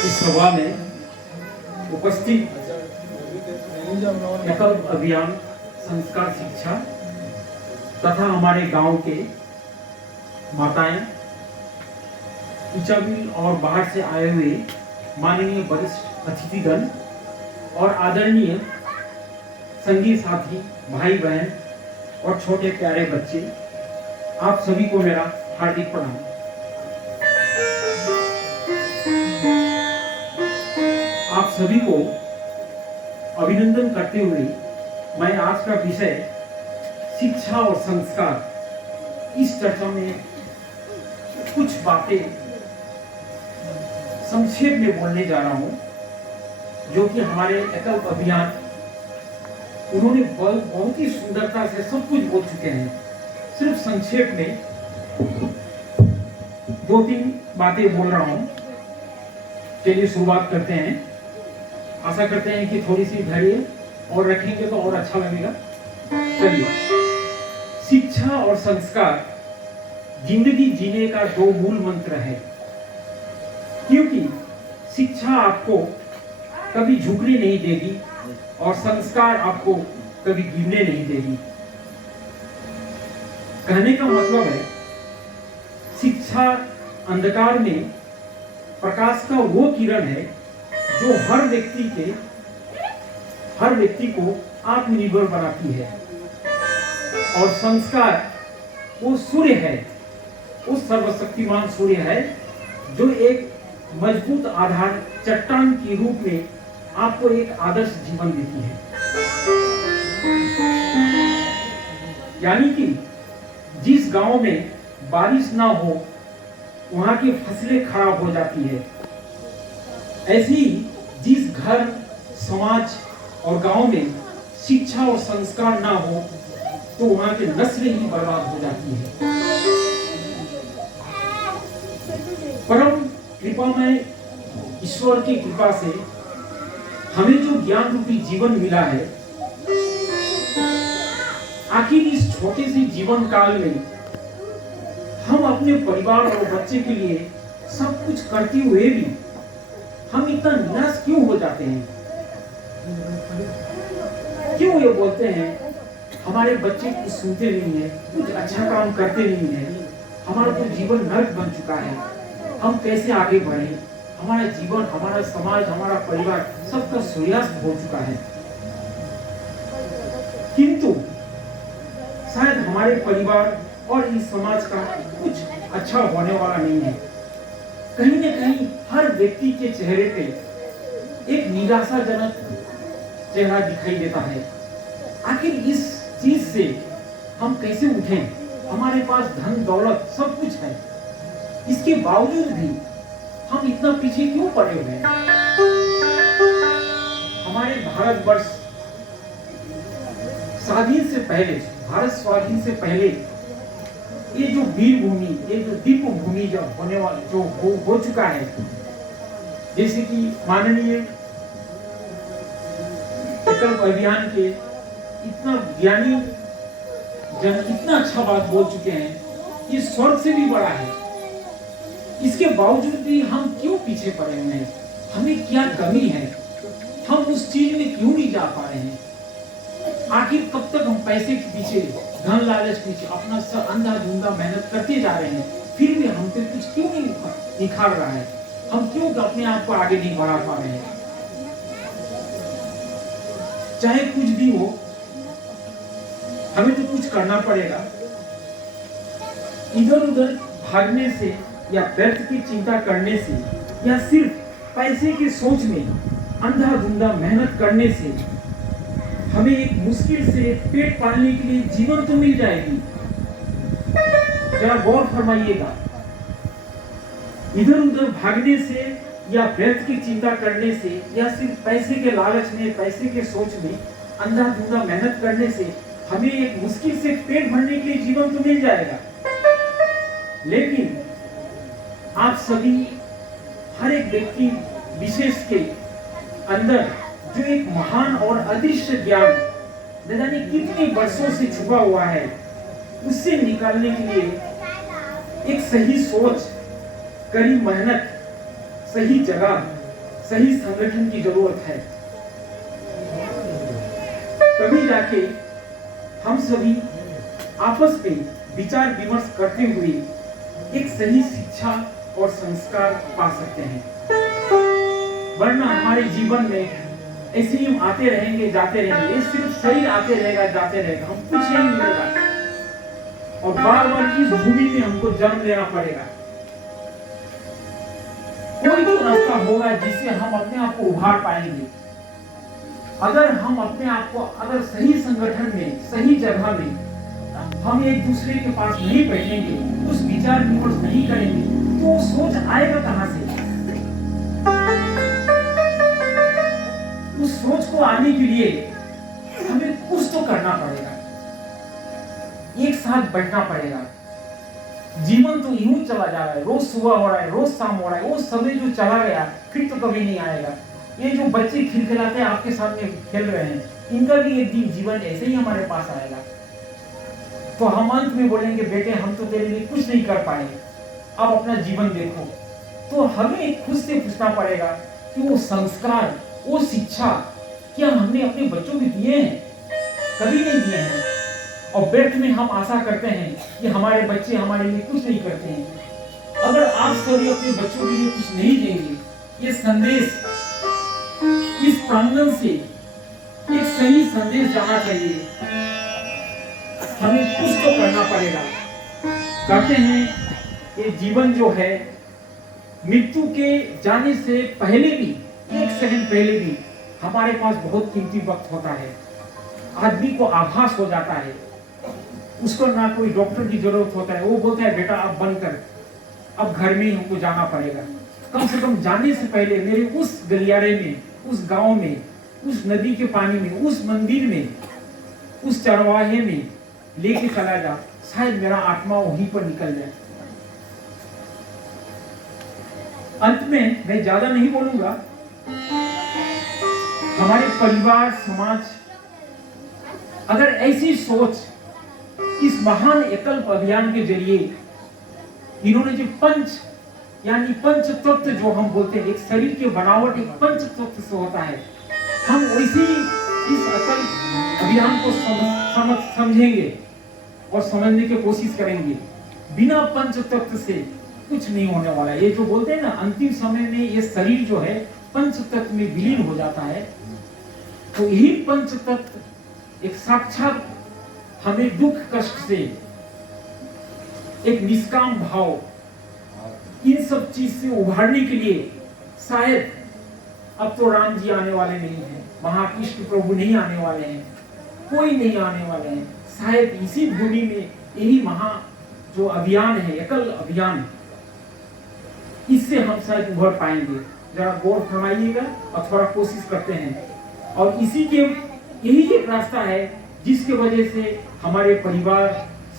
इस सभा में उपस्थित एकल अभियान संस्कार शिक्षा तथा हमारे गांव के माताएं, उच्चाविल और बाहर से आए हुए माननीय वरिष्ठ अतिथिगण और आदरणीय संगी साथी, भाई बहन और छोटे प्यारे बच्चे, आप सभी को मेरा हार्दिक प्रणाम। आप सभी को अभिनंदन करते हुए मैं आज का विषय शिक्षा और संस्कार, इस चर्चा में कुछ बातें संक्षेप में बोलने जा रहा हूं, जो कि हमारे एकल अभियान उन्होंने बहुत ही सुंदरता से सब कुछ बोल चुके हैं। सिर्फ संक्षेप में 2-3 बातें बोल रहा हूं। चलिए शुरुआत करते हैं। आशा करते हैं कि थोड़ी सी धैर्य और रखेंगे तो और अच्छा लगेगा। चलिए, शिक्षा और संस्कार जिंदगी जीने का 2 मूल मंत्र है, क्योंकि शिक्षा आपको कभी झुकने नहीं देगी और संस्कार आपको कभी गिरने नहीं देगी। कहने का मतलब है, शिक्षा अंधकार में प्रकाश का वो किरण है जो हर व्यक्ति को आत्मनिर्भर बनाती है, और संस्कार वो सूर्य है, वो सर्वशक्तिमान सूर्य है जो एक मजबूत आधार चट्टान के रूप में आपको एक आदर्श जीवन देती है। यानी कि जिस गांव में बारिश ना हो वहां की फसलें खराब हो जाती है, ऐसे ही जिस घर, समाज और गांव में शिक्षा और संस्कार ना हो तो वहां की नस्ल ही बर्बाद हो जाती है। परम कृपामय ईश्वर की कृपा से हमें जो ज्ञान रूपी जीवन मिला है, आखिर इस छोटे से जीवन काल में हम अपने परिवार और बच्चे के लिए सब कुछ करते हुए भी हम इतना निराश क्यों हो जाते हैं? क्यों ये बोलते हैं हमारे बच्चे कुछ सुनते नहीं है, कुछ अच्छा काम करते नहीं है, हमारा तो जीवन नरक बन चुका है, हम कैसे आगे बढ़े? हमारा जीवन, हमारा समाज, हमारा परिवार सबका सूर्यास्त हो चुका है। किंतु शायद हमारे परिवार और इस समाज का कुछ अच्छा होने वाला नहीं है। कहीं न कहीं हर व्यक्ति के चेहरे पे एक निराशाजनक चेहरा दिखाई देता है। आखिर इस चीज से हम कैसे उठें? हमारे पास धन दौलत सब कुछ है, इसके बावजूद भी हम इतना पीछे क्यों पड़े हुए हैं? हमारे भारतवर्ष स्वाधीन से पहले, भारत स्वाधीन से पहले ये जो वीर भूमि, ये जो दीप भूमि जब होने वाला जो हो चुका है, जैसे कि माननीय एकल अभियान के इतना ज्ञानी जन इतना अच्छा बात बोल चुके हैं, ये स्वर्ग से भी बड़ा है। इसके बावजूद भी हम क्यों पीछे पड़े हुए हैं? हमें क्या कमी है? हम उस चीज में क्यों नहीं जा पा रहे हैं? आखिर कब तक हम पैसे के पीछे, धन लालच के पीछे अपना सब अंधाधुंधा मेहनत करते जा रहे हैं, फिर भी हम पे कुछ क्यों नहीं निखार रहा है? हम क्यों अपने आप को आगे नहीं बढ़ा पा रहे हैं? चाहे कुछ भी हो, हमें तो कुछ करना पड़ेगा। इधर उधर भागने से या व्यर्थ की चिंता करने से या सिर्फ पैसे की सोच में अंधाधुंधा मेहनत करने से हमें एक मुश्किल से पेट पालने के लिए जीवन तो मिल जाएगी। जरा गौर फरमाइएगा, इधर उधर भागने से या व्यर्थ की चिंता करने से या सिर्फ पैसे के लालच में, पैसे के सोच में अंधाधुंधा मेहनत करने से हमें एक मुश्किल से पेट भरने के लिए जीवन तो मिल जाएगा। लेकिन आप सभी, हर एक व्यक्ति विशेष के अंदर जो एक महान और अदृश्य ज्ञान न जाने कितने वर्षों से छुपा हुआ है, उससे निकालने के लिए एक सही सोच, कड़ी मेहनत, सही जगह सही संगठन की जरूरत है। तभी जाके हम सभी आपस में विचार विमर्श करते हुए एक सही शिक्षा और संस्कार पा सकते हैं। वरना हमारे जीवन में ऐसे ही हम आते रहेंगे जाते रहेंगे, ये सिर्फ शरीर आते रहेगा जाते रहेगा, हम कुछ नहीं मिलेगा और बार बार इस भूमि में हमको जन्म लेना पड़ेगा। कोई तो रास्ता होगा जिससे हम अपने आप को उभार पाएंगे। अगर हम अपने आप को अगर सही संगठन में सही जगह में हम एक दूसरे के पास नहीं बैठेंगे, उस विचार विमर्श नहीं करेंगे, तो वो सोच आएगा कहां से? उस सोच को आने के लिए हमें कुछ तो करना पड़ेगा, एक साथ बैठना पड़ेगा। जीवन तो यूं चला जा रहा है, रोज सुबह हो रहा है, रोज शाम हो रहा है, वो समय जो चला गया फिर तो कभी नहीं आएगा। ये जो बच्चे खिलखिलाते हैं आपके सामने खेल रहे हैं, इनका भी एक दिन जीवन ऐसे ही हमारे पास आएगा। तो हम अंत में बोलेंगे बेटे हम तो तेरे लिए कुछ नहीं कर पाए, अब अपना जीवन देखो। तो हमें खुद से पूछना पड़ेगा कि वो संस्कार, वो शिक्षा क्या हमने अपने बच्चों को दिए हैं? कभी नहीं दिए हैं। और व्यर्थ में हम आशा करते हैं कि हमारे बच्चे हमारे लिए कुछ नहीं करते हैं। अगर आप सभी अपने बच्चों के लिए कुछ नहीं देंगे, ये संदेश इस प्रांगण से एक सही संदेश जाना चाहिए, हमें कुछ तो करना पड़ेगा। कहते हैं ये जीवन जो है मृत्यु के जाने से पहले भी, एक सेकंड पहले भी हमारे पास बहुत कीमती वक्त होता है। आदमी को आभास हो जाता है, उसको ना कोई डॉक्टर की जरूरत होता है, वो बोलता है बेटा अब बंद कर, अब घर में ही हमको जाना पड़ेगा। कम से कम जाने से पहले मेरे उस गलियारे में, उस गांव में, उस नदी के पानी में, उस मंदिर में, उस चरवाहे में लेके चला जा, शायद मेरा आत्मा वहीं पर निकल जाए। अंत में मैं ज्यादा नहीं बोलूंगा। हमारे परिवार समाज अगर ऐसी सोच इस महान एकल्प अभियान के जरिए इन्होंने जो यानी पंच तत्व जो हम बोलते हैं, एक शरीर की बनावट एक पंच तत्व से होता है, हम वैसे ही इस एकल्प अभियान को समझेंगे और समझने की कोशिश करेंगे। बिना पंच तत्व से कुछ नहीं होने वाला है। ये जो बोलते हैं ना अंतिम समय में ये शरीर जो है पंच तत्व में विलीन हो जाता है, तो यही पंच तत्व एक साक्षात हमें दुख कष्ट से एक निष्काम भाव इन सब चीज से उभारने के लिए, शायद अब तो राम जी आने वाले नहीं हैं, महाकृष्ण प्रभु नहीं आने वाले हैं, कोई नहीं आने वाले हैं, शायद इसी भूमि में यही महा जो अभियान है एकल अभियान, इससे हम शायद उभर पाएंगे। जरा गौर फरमाइएगा और थोड़ा कोशिश करते हैं। और इसी के यही एक रास्ता है जिसके वजह से हमारे परिवार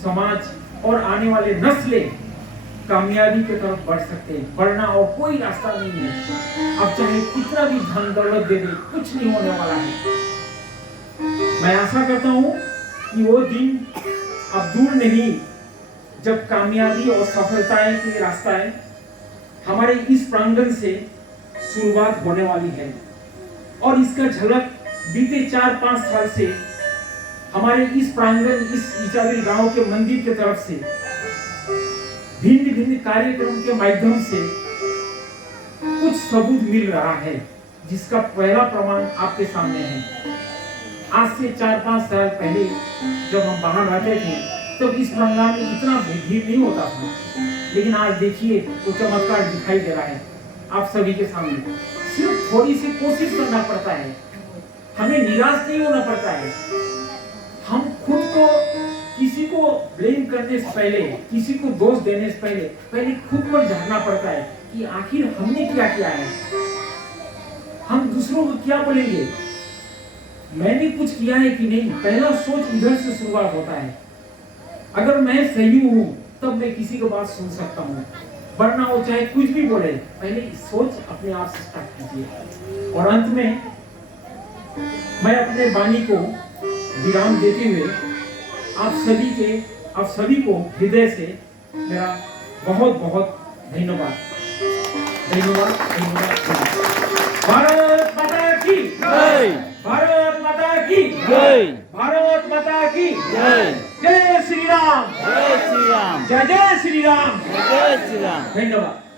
समाज और आने वाले नस्लें कामयाबी की तरफ बढ़ सकते हैं, वरना और कोई रास्ता नहीं है। अब चाहे कितना भी धन दौलत दे दे, कुछ नहीं होने वाला है। मैं आशा करता हूं कि वो दिन अब दूर नहीं जब कामयाबी और सफलताएं की रास्ताएं हमारे इस प्रांगण से शुरुआत होने वाली है। और इसका झलक बीते 4-5 साल से हमारे इस प्रांगण, इस इचाबिल गांव के मंदिर की तरफ से भिन्न भिन्न कार्यक्रम के माध्यम से कुछ सबूत मिल रहा है, जिसका पहला प्रमाण आपके सामने है। आज से 4-5 साल पहले जब हम बाहर रहते थे तब इस प्रांगण में इतना भीड़ नहीं होता था, लेकिन आज देखिए वो चमत्कार दिखाई दे रहा है आप सभी के सामने। सिर्फ थोड़ी सी कोशिश करना पड़ता है, हमें निराश नहीं होना पड़ता है। हम खुद को किसी को ब्लेम करने से पहले, किसी को दोष देने से पहले खुद पर झाड़ना पड़ता है कि आखिर हमने क्या किया है। हम दूसरों को क्या बोलेंगे, मैंने कुछ किया है कि नहीं। पहला सोच इधर से शुरुआत होता है। अगर मैं सही हूं तब मैं किसी की बात सुन सकता हूं, वरना वो चाहे कुछ भी बोले, पहले सोच अपने आप से स्टार्ट कीजिए। और अंत में मैं अपने वाणी को विराम देते हुए आप सभी को हृदय से मेरा बहुत बहुत धन्यवाद। माता की जय जय श्री राम जय श्री राम जय जय श्री राम जय श्री राम धन्यवाद।